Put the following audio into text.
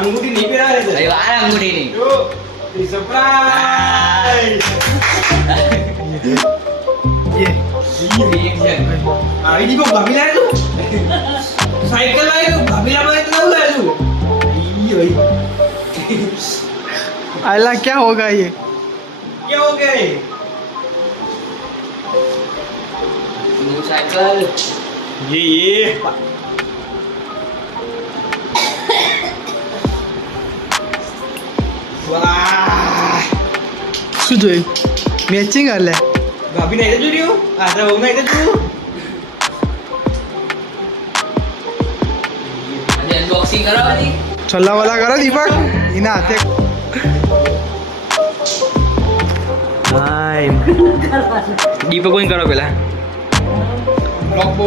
અંગૂઠી નહીં પહેરાવે છે. અરે વાર અંગૂઠી ની જો સરપ્રાઈઝ. આવી દી કો ભાભી લાય તું. સાયકલ લાય તું ભાભી લાય તો નવું લાય તું. ઈ ભાઈ आयला क्या होगा ये क्या हो गया ये? સાયકલ ये वाह શું જોયું મેચિંગ હાલે ભાભી નહીં તો જોયું આ તો હું નહીં તો જોયું આજે અનબોક્સિંગ કરાવવાની છલ્લા વાલા કરો દીપક એના હાથે દીપક કોઈ કરો પેલા બ્લોક બો